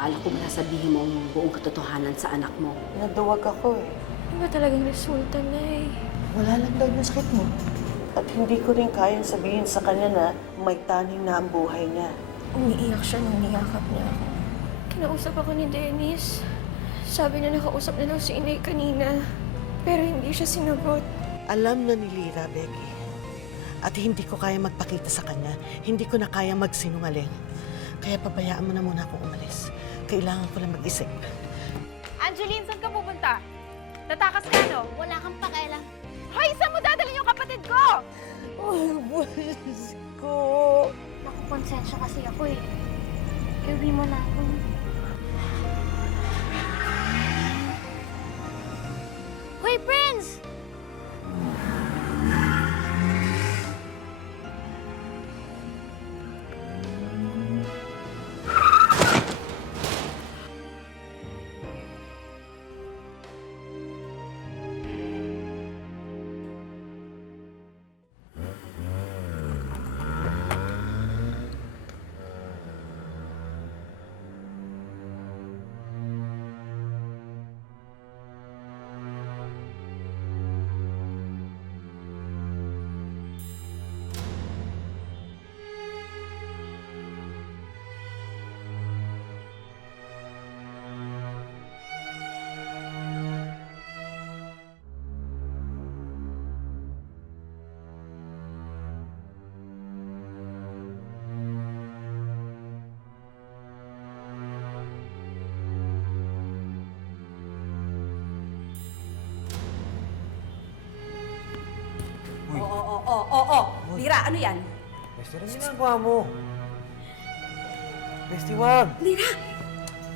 akala ko sabihin mo ang buong katotohanan sa anak mo. Naduwag ako eh. Ano ba talagang resulta, Nay? Wala lang daw yung sakit mo. At hindi ko rin kayang sabihin sa kanya na may taning na ang buhay niya. Umiiyak siya nung niyakap niya ako. Kinausap ako ni Dennis. Sabi niya nakausap na lang si Inay kanina. Pero hindi siya sinagot. Alam na ni Lira, Becky. At hindi ko kaya magpakita sa kanya. Hindi ko na kaya magsinungaling. Kaya pabayaan mo na muna akong umalis. Kailangan ko lang mag-isip. Angeline, saan ka pupunta? Tatakas ka, no? Wala kang pakialam. Hoy, saan mo dadalhin yung kapatid ko? Ay, buwis ko. Naku, konsensya kasi ako eh. Iuwi mo na ako. Hoy, Prince! Oo. Lira, ano yan? Bestie, ano ginagawa mo? Bestie, wag! Lira!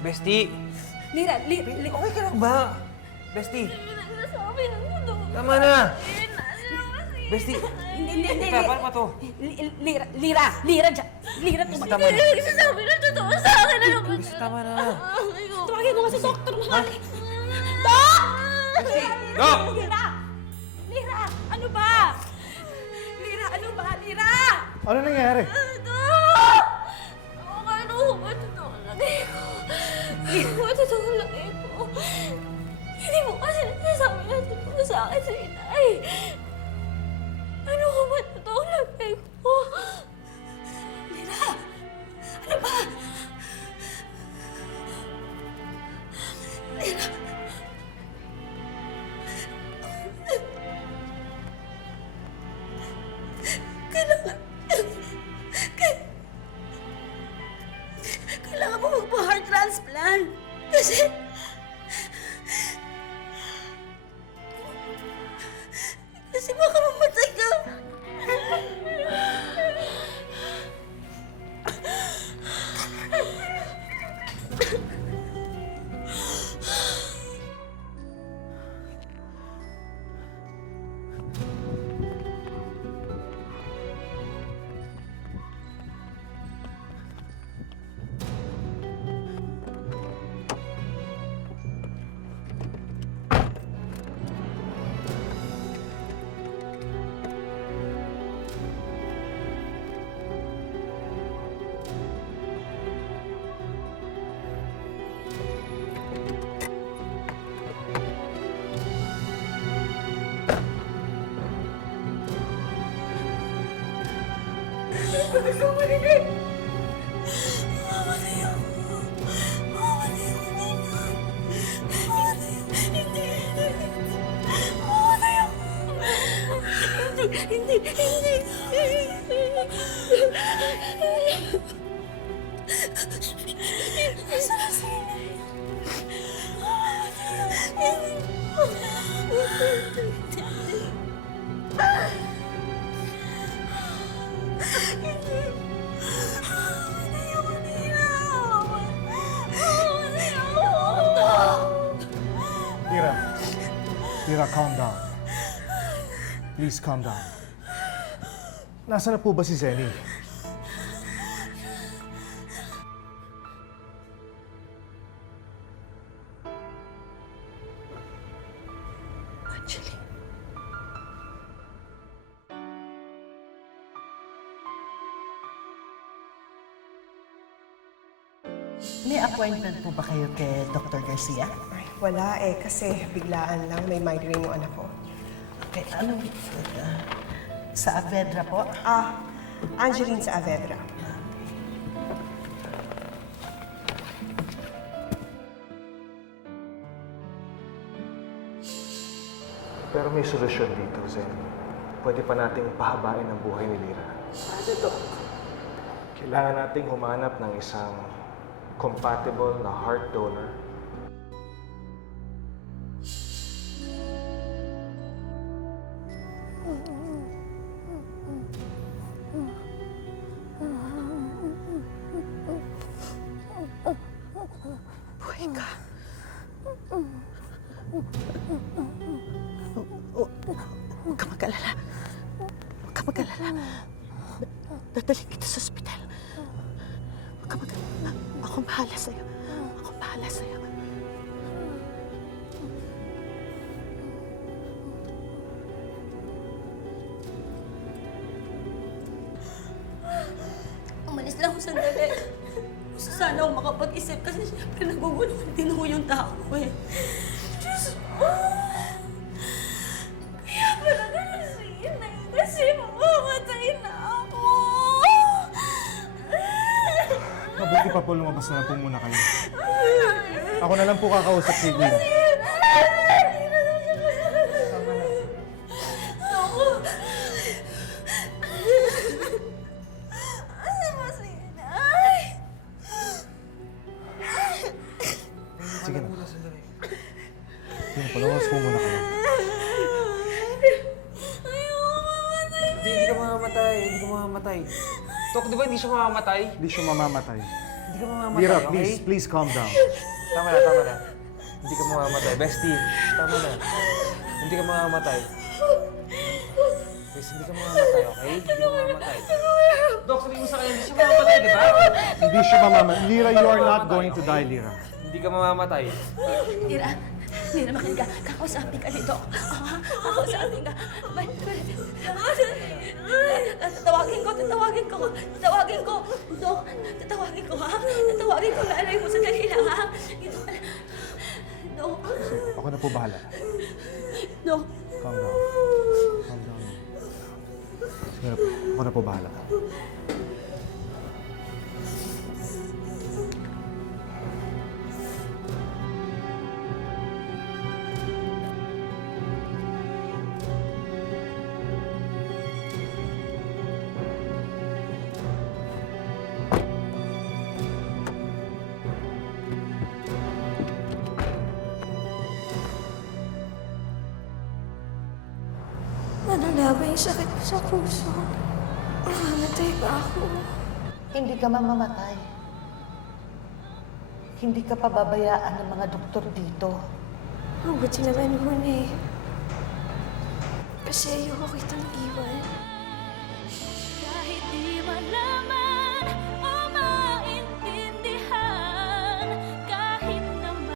Bestie! Lira, Okay ka lang ba? Bestie! Nagsasabi ng mundo. Tama na! Bestie! Hindi. Teka, paano ba to? Lira, Lira, Bestie, tumagin. tama na! Nagsasabi ng totoo sa akin. Ano ba? Bestie, tama na! Tumagin mo nga si Doktor Mahal. Bestie! Dok! Lira, ano ba? Lira? Ano nangyari? Ano ba totoo lagay ko? Ano ba totoo lagay ko? Hindi mo kasi nasasabi na totoo sa akin sa inay. Ano ba totoo lagay ko? Lira, ano ba? Lira. Kailangan mo magpa-heart transplant. Kasi baka mamatay ka. Gusto mo rin. Mamatay ako. Mamatay ako dito. Mamatay ako. Hindi. Mamatay ako. Hindi. Nasaan na si Inay? Mamatay ako. Lira, calm down. Please, calm down. Nasaan na po ba si Zenny? Angeline. May appointment po ba kayo kay Dr. Garcia? Ay, wala eh, kasi biglaan lang may migraine yung anak ko. Okay, ano? Sa Avedra po? Angeline sa Avedra. Pero may solusyon dito, Zen. Pwede pa nating pahabain ang buhay ni Lyra. Ano to? Kailangan nating humanap ng isang compatible na heart donor. Buhay ka. Huwag ka mag-alala. Huwag ka mag-alala. Dadalhin kita sa ospital. Huwag ka mag-alala. Ako bahala sa'yo. Ako bahala sa'yo. Umalis lang ako sandali. Gusto sana ako makapag-isip kasi syempre naguguluhan din ako yung tao ko eh. Diyos ko! Kaya pala ganun si Inay kasi mamamatay na ako! Mabuti pa po lumabas na lang po muna kayo. Ako na lang po kakausap si Lyra. Sige na. Sige na, palabas po muna kayo. Hindi ka mamamatay. Hindi ka mamamatay. Tok, di ba hindi siya mamamatay? Hindi siya mamamatay. Hindi ka mamamatay, Lyra, okay? please calm down. Tama na, tama na. Hindi ka mamamatay. Bestie, tama na. Hindi ka mamamatay. Please, hindi ka mamamatay, okay? Hindi ka mamamatay. Dok, sabihin mo sa kanya, hindi siya mamamatay, di ba? Hindi siya mamamatay. Lyra, you are not going to die, Lyra. Hindi ka mamamatay. Tira, Tira, makinig ka. Kakausapin ka nito. Kakausapin ka. Tatawagin ko. Dok, tatawagin ko, ha? Tatawagin ko nanay mo. Sandali lang, ha? Ito pala. Dok. Ako na po bahala. Dok. Calm down. Calm down. Sige na po. Ako na po bahala. Malala ba yung sakit ko sa puso? Mamamatay ba ako? Hindi ka mamamatay. Hindi ka pababayaan ng mga doktor dito. Mabuti naman mo eh. Kasi ayoko kitang iwan. Kahit di malaman o maintindihan, kahit naman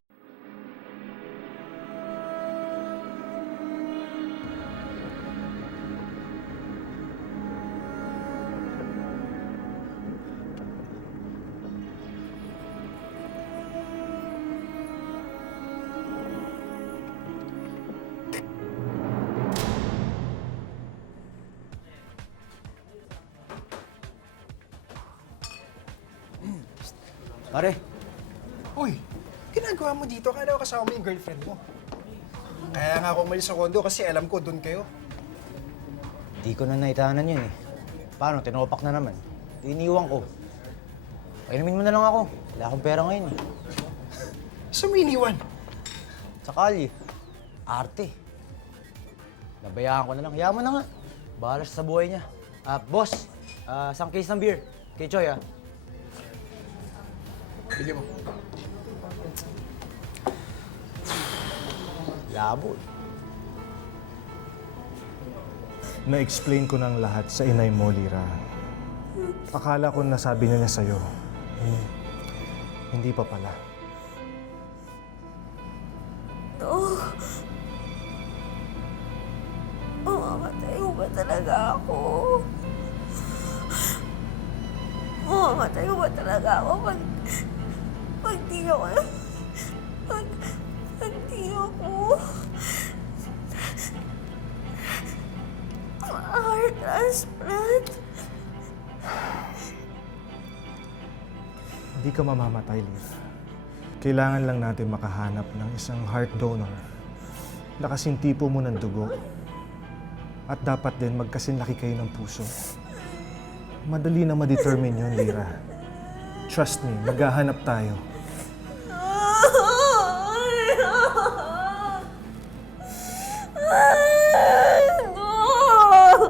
Pare, Uy, ginagawa mo dito? Kala ko kasama mo yung girlfriend mo. Kaya nga ako umalis sa kondo kasi alam ko doon kayo. Di ko na naitahanan yun eh. Paano? Tinopak na naman. Iniwan ko. Painumin mo na lang ako. Wala akong pera ngayon eh. Saan mo iniwan? Sa kalye. Arte. Nabayaan ko na lang. Hayaan mo na nga. Bahala siya sa buhay niya. Boss, isang case ng beer. Kay Choy, Bigyan mo. Labo. Na-explain ko ng lahat sa inay mo, Lyra. Akala ko nasabi niya sa'yo. Hindi pa pala. mamamatay ko ba talaga ako? Mamamatay ko ba talaga ako pag Pag di ako, pag di ako, heart transplant. Hindi ka mamamatay, Lira. Kailangan lang natin makahanap ng isang heart donor na kasing tipo mo ng dugo. At dapat din magkasinlaki kayo ng puso. Madali na ma-determine yun, Lira. Trust me, maghahanap tayo.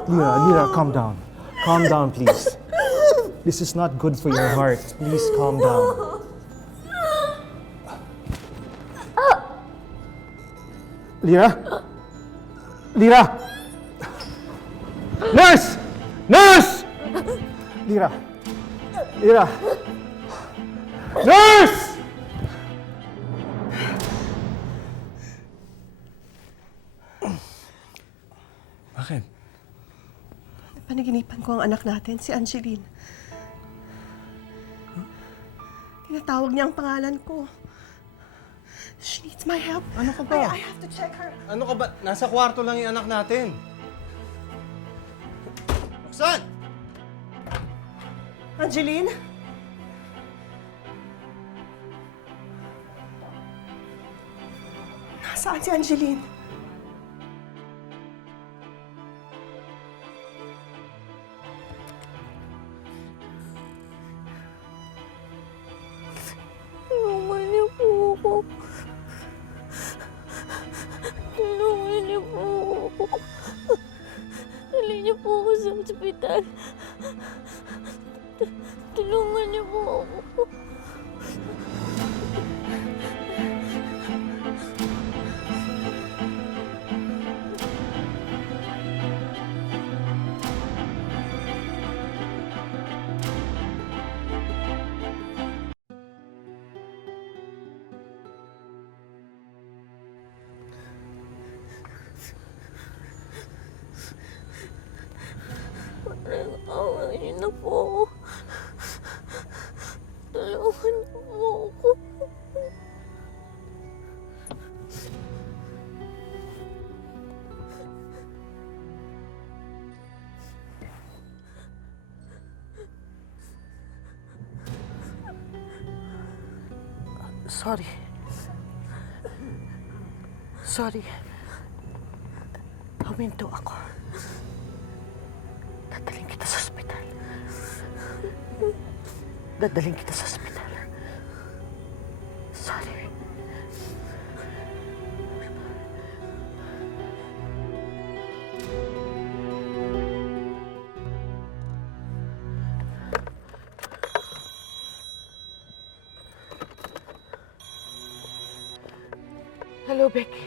Lira, calm down. Calm down, please. This is not good for your heart. Please calm down. Lira? Lira! Nurse! Nurse! Lira! Lira! Nurse! Bakit? Panaginipan ko ang anak natin, si Angeline. Tinatawag niya ang pangalan ko. She needs my help. Ano ka ba? I have to check her. Ano ka ba? Nasa kwarto lang yung anak natin. Roxanne! Angeline? Nasaan si Angeline? Tulungan niyo po ako. Tulungan niyo po ako. Dali niyo po ako sa ospital. Tulungan niyo po ako. Parang awa niyo na po ako. Tulungan niyo po ako. Sorry. Sorry. Huminto ako. Dadaling kita sa ospital. Dadaling kita sa ospital. Sorry. Hello, Becky.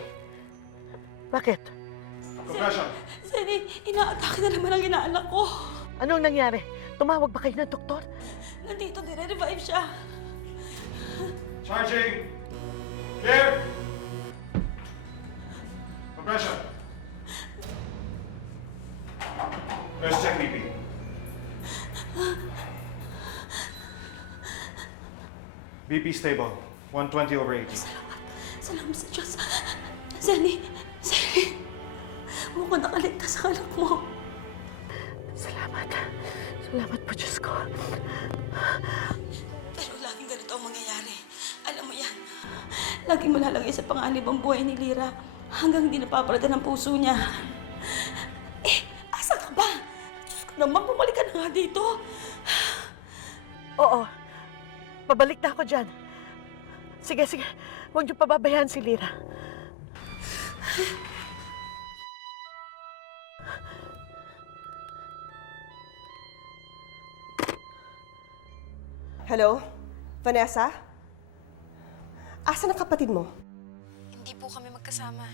Bakit? Zeni, inaatake na naman ang inaanak ko. Anong nangyari? Tumawag ba kayo ng doktor? Nandito, nire-revive siya. Charging! Clear! Compression! Let's check BP. BP stable. 120/80. Salamat sa Diyos. Zeni, mukhang nakaligtas ang anak mo. Salamat. Salamat po, Diyos ko. Pero laging ganito ang mangyayari. Alam mo yan. Laging malalagay sa panganib ang buhay ni Lira hanggang hindi napapalitan ang puso niya. Asan ka ba? Diyos ko naman, bumalik ka na nga dito. Oo. Pabalik na ako dyan. Sige. Huwag niyo pababayaan si Lira. Hello? Vanessa? Asan ang kapatid mo? Hindi po kami magkasama.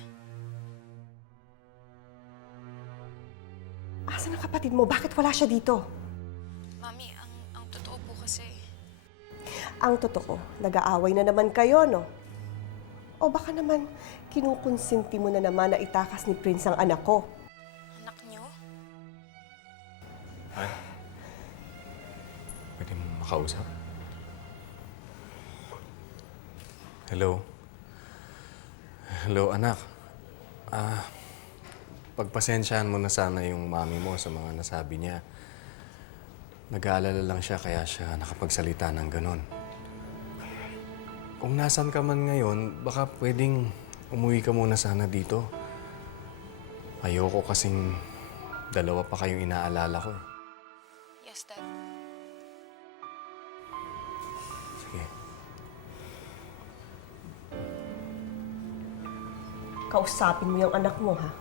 Asan ang kapatid mo? Bakit wala siya dito? Mami, ang totoo po kasi... Ang totoo, nag-aaway na naman kayo, no? O baka naman, kinukonsinti mo na naman na itakas ni Prince ang anak ko. Anak niyo? Han? Pwede mo makausap? Hello? Hello, anak. Pagpasensyahan mo na sana yung mami mo sa mga nasabi niya. Nag-aalala lang siya kaya siya nakapagsalita ng ganun. Kung nasan ka man ngayon, baka pwedeng umuwi ka muna sana dito. Ayoko kasing dalawa pa kayong inaalala ko. Yes, Dad. Sige. Kausapin mo yung anak mo, ha?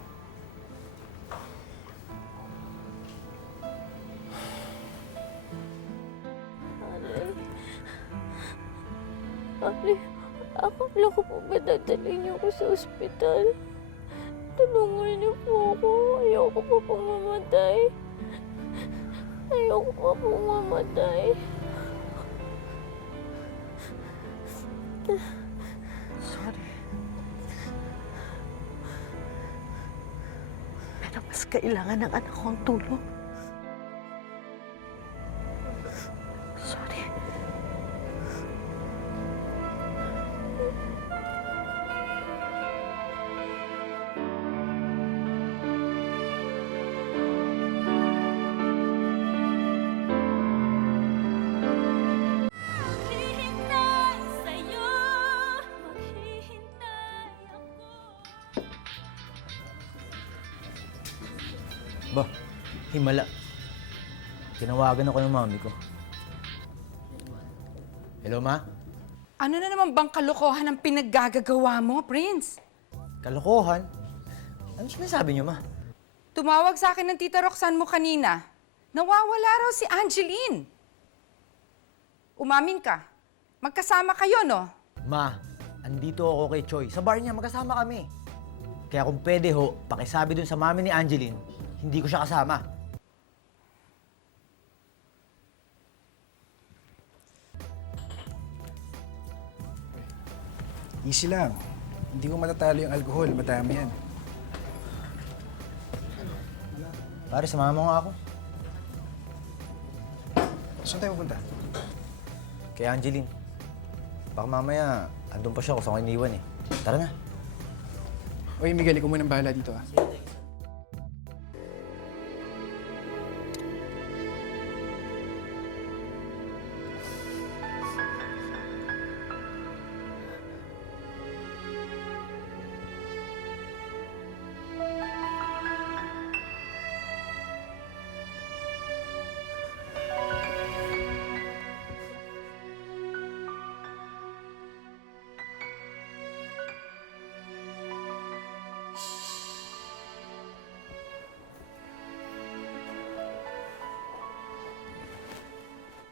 Akala ko po ba dadalhin niyo ko sa ospital? Tulungan niyo po ako. Ayoko pa pong mamatay. Ayoko pa pong mamatay. Sorry. Pero mas kailangan ng anak ko ang tulong. Sorry. Maghihintay sa'yo, maghihintay ako. Ba, himala. Tinawagan ako ng mami ko. Hello, Ma? Ano na naman bang kalokohan ang pinaggagawa mo, Prince? Kalokohan? Ano sinasabi niyo, Ma? Tumawag sa akin ng tita Roxanne mo kanina. Nawawala raw si Angeline. Umamin ka. Magkasama kayo, no? Ma, andito ako kay Choi. Sa bar niya, magkasama kami. Kaya kung pwede ho, pakisabi dun sa mami ni Angeline, hindi ko siya kasama. Easy lang. Hindi ko matatalo yung alcohol. Madami yan. Pare, samahan mo nga ako. Saan tayo pupunta? Kay Angeline. Baka mamaya, andun pa siya kung saan ko iniwan eh. Tara na. Uy, Miguel, ikaw muna bahala dito, ah.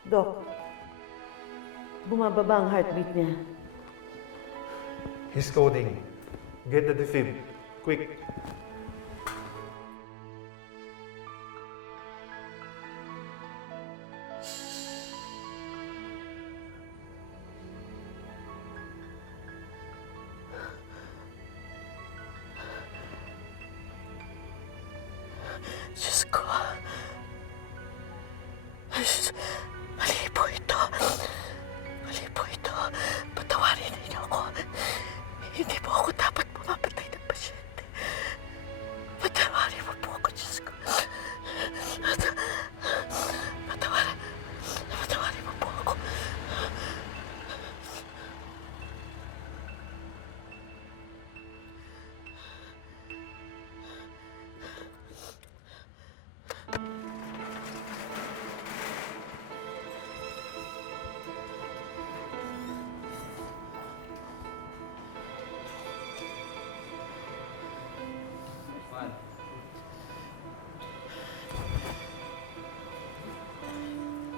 Dok, bumababa ang heartbeat niya. He's coding. Get the defib. Quick. Diyos ko. Mali po ito. Mali po ito. Patawarin niyo ako. Hindi po ako dapat pumapatay ng pasyente. Patawarin mo po ako, Diyos ko. Patawarin mo po ako.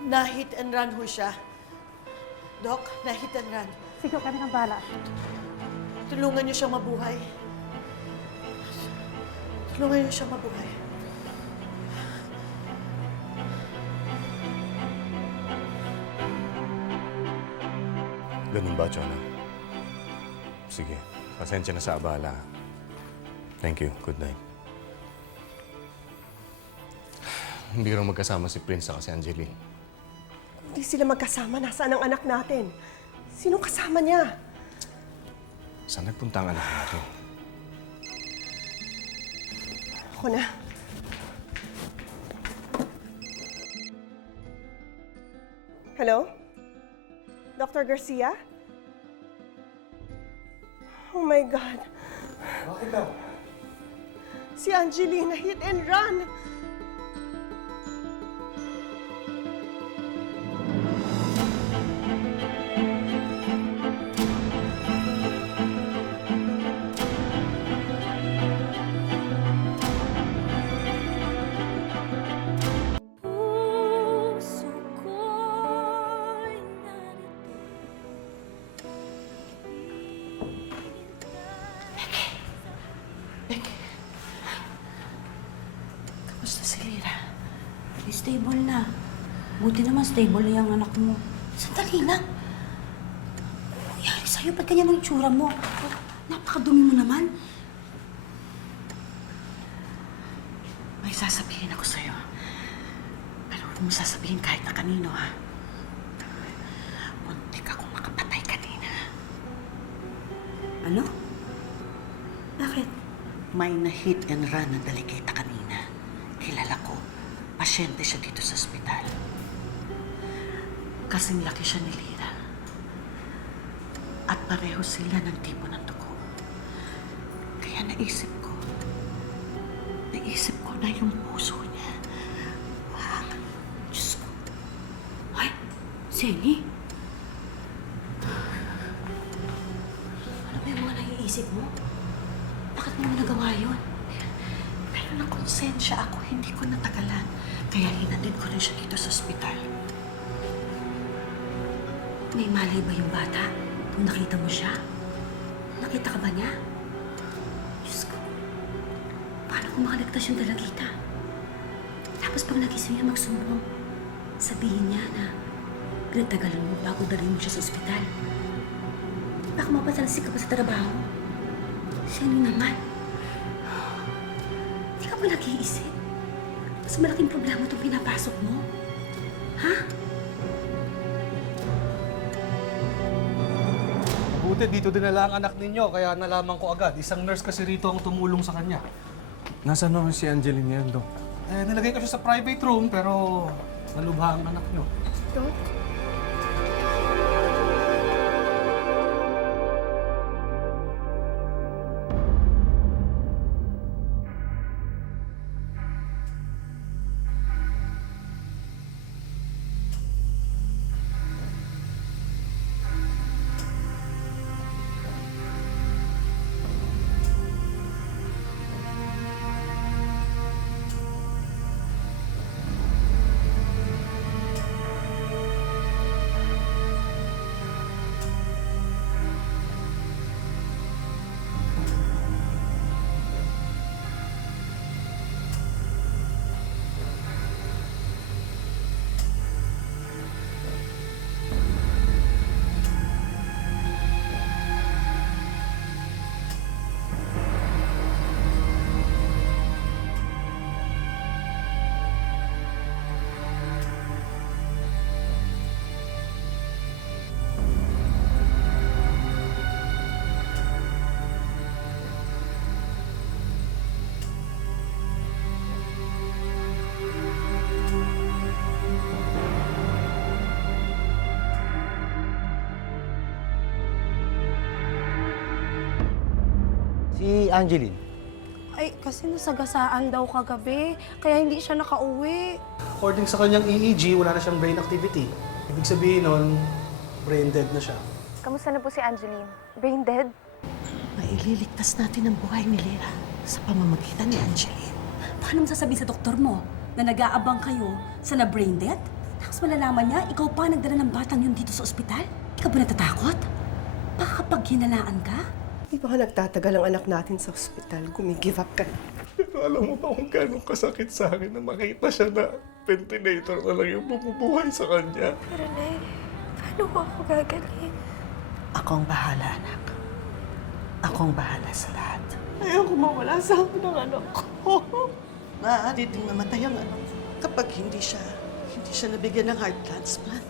Na-hit and run ho siya. Doc, na-hit and run. Sige, kami ng bala. Tulungan niyo siyang mabuhay. Tulungan niyo siyang mabuhay. Ganun ba, Chona? Sige, pasensya na sa abala. Thank you. Good night. Hindi raw magkasama si Prince at si Angeline. Hindi sila magkasama. Nasaan ang anak natin? Sino kasama niya? Saan nagpunta ang anak natin? Ako na. Hello? Dr. Garcia? Oh my God. Bakit daw? Si Angelina hit and run. Puso ko'y Kamusta si Lira? Stable na. Buti naman stable na yung anak mo. Sandali lang. Ano nangyari sa'yo? Ba't ganyan ang itsura mo? Napakadumi mo naman. May sasabihin ako sa'yo. Pero huwag mo sasabihin kahit na kanino, ha? Muntik akong makapatay kanina. Ano? Bakit? May na-hit and run na delikita kanina. Kilala ko. Pasyente siya dito sa ospital. Kasing laki siya ni Lira. At pareho sila ng tipo ng dugo. Kaya naisip ko na yung puso niya. Diyos ko. Ay, Seni? Ano ba yung mga naiisip mo? Bakit mo nagawa yun? Pero nakonsensya ako, hindi ko natagalan. Kaya hinatid ko rin siya dito sa ospital. May malay ba yung bata? Kung nakita mo siya? Nakita ka ba niya? Diyos ko. Paano kung makaligtas yung dalagita? Tapos pag nagising niya magsumbong, sabihin niya na pinatagalan mo bago dalhin mo siya sa ospital. Baka mapatalsik ka pa sa trabaho. Sino naman? Hindi ka ba nag-iisip? Mas malaking problema itong pinapasok mo. Ha? Buti dito dinala ang anak ninyo, kaya nalaman ko agad. Isang nurse kasi rito ang tumulong sa kanya. Nasaan naman si Angeline ngayon, Dok? Nilagay ko siya sa private room, pero nalubha ang anak nyo. Si Angeline. Ay, kasi nasagasaan daw kagabi, kaya hindi siya nakauwi. According sa kanyang EEG, wala na siyang brain activity. Ibig sabihin nun, brain dead na siya. Kamusta na po si Angeline? Brain dead? Maililigtas natin ang buhay ni Lira sa pamamagitan ni Angeline. Paano mo sasabihin sa doktor mo na nag-aabang kayo sa na-brain death? Tapos malalaman niya, ikaw pa nagdala ng batang yun dito sa ospital? Ikaw ba natatakot? Baka kapag hinalaan ka? Di ba nga nagtatagal ang anak natin sa ospital? Gumigive up ka na. Pero alam mo ba kung gano'ng kasakit sa akin na makita siya na ventilator na lang yung bumubuhay sa kanya? Pero Nay, paano ko ako gagaling? Ako ang bahala, anak. Ako ang bahala sa lahat. Ayoko mawala sa akin ng anak ko. Maaari ding mamatay ang anak ko kapag hindi siya nabigyan ng heart transplant.